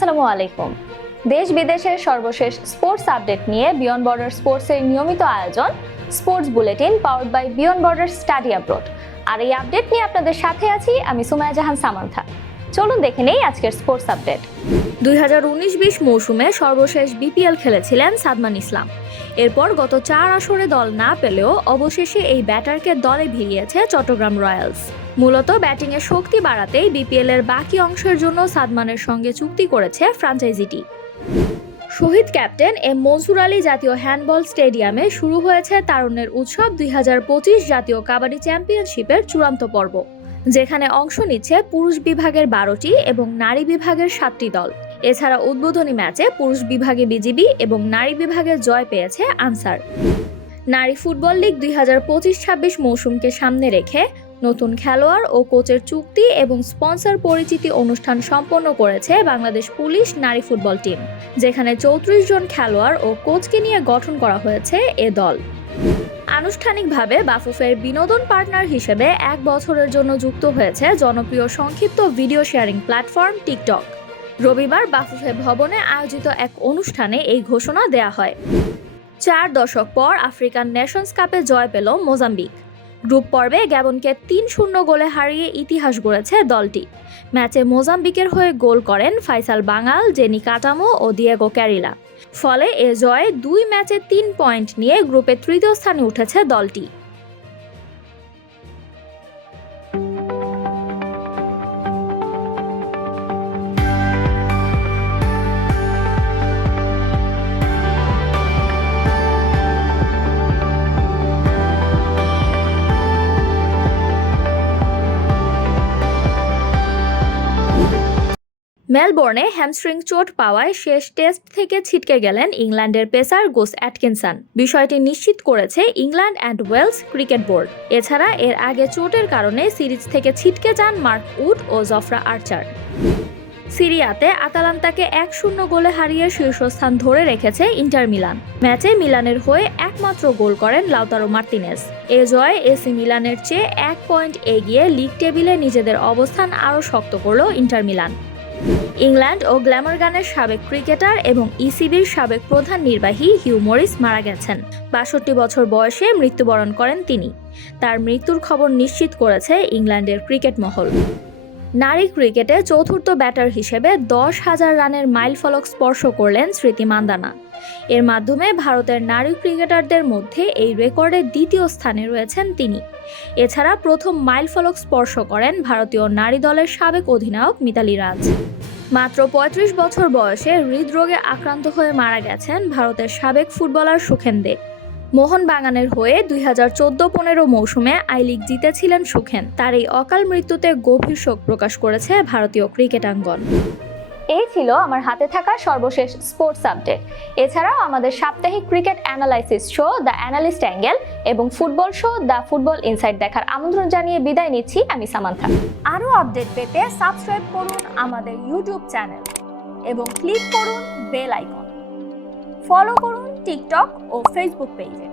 আসসালামু আলাইকুম। দেশ বিদেশের সর্বশেষ স্পোর্টস আপডেট নিয়ে বিয়ন্ড বর্ডার স্পোর্টসের নিয়মিত আয়োজন sports bulletin powered by Beyond Border study abroad. আর এই আপডেট নিয়ে আপনাদের সাথে আছি আমি সুমাইয়া জাহান সামান্থা। চলুন দেখে নেই আজকের স্পোর্টস আপডেট। 2019-20 মৌসুমে সর্বশেষ বিপিএল খেলেছিলেন সাদমান ইসলাম। এরপর গত 4 আসরে দল না পেলেও অবশেষে এই ব্যাটারকে দলে ভিড়িয়েছে চট্টগ্রাম রয়্যালস। মূলত ব্যাটিংয়ে শক্তি বাড়াতেই বিপিএল এর বাকি অংশের জন্য সাদমানের সঙ্গে চুক্তি করেছে ফ্র্যাঞ্চাইজিটি। শহীদ ক্যাপ্টেন এম মনসুর আলী জাতীয় হ্যান্ডবল স্টেডিয়ামে শুরু হয়েছে তারুণ্যের উৎসব 2025 জাতীয় কাবাডি চ্যাম্পিয়নশিপের চূড়ান্ত পর্ব, যেখানে অংশ নিচ্ছে পুরুষ বিভাগের 12টি এবং নারী বিভাগের 7টি দল। এছাড়া উদ্বোধনী ম্যাচে পুরুষ বিভাগে বিজিবি এবং নারী বিভাগে জয় পেয়েছে আনসার। নারী ফুটবল লিগ 2025-26 মৌসুমকে সামনে রেখে নতুন খেলোয়াড় ও কোচের চুক্তি এবং স্পন্সর পরিচিতি অনুষ্ঠান সম্পন্ন করেছে বাংলাদেশ পুলিশ নারী ফুটবল টিম, যেখানে 34 জন খেলোয়াড় ও কোচকে নিয়ে গঠন করা হয়েছে এ দল। আনুষ্ঠানিকভাবে বাফুফের বিনোদন পার্টনার হিসেবে 1 বছরের জন্য যুক্ত হয়েছে জনপ্রিয় সংক্ষিপ্ত ভিডিও শেয়ারিং প্ল্যাটফর্ম টিকটক। রবিবার বাফুফে ভবনে আয়োজিত এক অনুষ্ঠানে এই ঘোষণা দেয়া হয়। 4 দশক পর আফ্রিকান নেশনস কাপে জয় পেল মোজাম্বিক। গ্রুপ পর্বে গ্যাবনকে 3-0 গোলে হারিয়ে ইতিহাস গড়েছে দলটি। ম্যাচে মোজাম্বিকের হয়ে গোল করেন ফাইসাল বাঙাল, জেনি কাটামো ও দিয়েগো ক্যারিলা। ফলে এ জয়ে 2 ম্যাচে 3 পয়েন্ট নিয়ে গ্রুপে তৃতীয় স্থানে উঠেছে দলটি। মেলবোর্নে হ্যামস্ট্রিং চোট পাওয়ায় শেষ টেস্ট থেকে ছিটকে গেলেন ইংল্যান্ডের পেসার গোস অ্যাটকিনসন। বিষয়টি নিশ্চিত করেছে England and Wales cricket board. এছাড়া এর আগে চোটের কারণে সিরিজ থেকে ছিটকে যান মার্ক উড ও জফরা আর্চার। সিরিয়াতে আতালান্তাকে 1-0 গোলে হারিয়ে শীর্ষস্থান ধরে রেখেছে ইন্টার মিলান। ম্যাচে মিলানের হয়ে একমাত্র গোল করেন লাউতারো মার্তিনেজ। এ জয়ে এসি মিলানের চেয়ে 1 পয়েন্ট এগিয়ে লিগ টেবিলে নিজেদের অবস্থান আরও শক্ত করল ইন্টার মিলান। ইংল্যান্ড ও গ্ল্যামারগানের সাবেক ক্রিকেটার এবং ইসিবির সাবেক প্রধান নির্বাহী হিউ মরিস মারা গেছেন। 62 বছর বয়সে মৃত্যুবরণ করেন তিনি। তার মৃত্যুর খবর নিশ্চিত করেছে ইংল্যান্ডের ক্রিকেট মহল। নারী ক্রিকেটে চতুর্থ ব্যাটার হিসেবে 10,000 রানের মাইলফলক স্পর্শ করলেন স্মৃতি মান্দানা। এর মাধ্যমে ভারতের নারী ক্রিকেটারদের মধ্যে এই রেকর্ডে দ্বিতীয় স্থানে রয়েছেন তিনি। এছাড়া প্রথম মাইলফলক স্পর্শ করেন ভারতীয় নারী দলের সাবেক অধিনায়ক মিতালি রাজ। মাত্র 35 বছর বয়সে হৃদরোগে আক্রান্ত হয়ে মারা গেছেন ভারতের সাবেক ফুটবলার সুখেন দে। মোহনবাগানের হয়ে 2014-15 মৌসুমে আই লিগ জিতেছিলেন সুখেন। তার এই অকাল মৃত্যুতে গভীর শোক প্রকাশ করেছে ভারতীয় ক্রিকেটাঙ্গন। এই ছিল আমার হাতে থাকা সর্বশেষ স্পোর্টস আপডেট। এছাড়াও আমাদের সাপ্তাহিক cricket analysis show the analyst angle এবং football show the football insight দেখার আমন্ত্রণ জানিয়ে বিদায় নিচ্ছি আমি সামান্থা। আরও আপডেট পেতে সাবস্ক্রাইব করুন আমাদের ইউটিউব চ্যানেল এবং ক্লিক করুন বেল আইকন। ফলো করুন টিকটক ও ফেসবুক পেজে।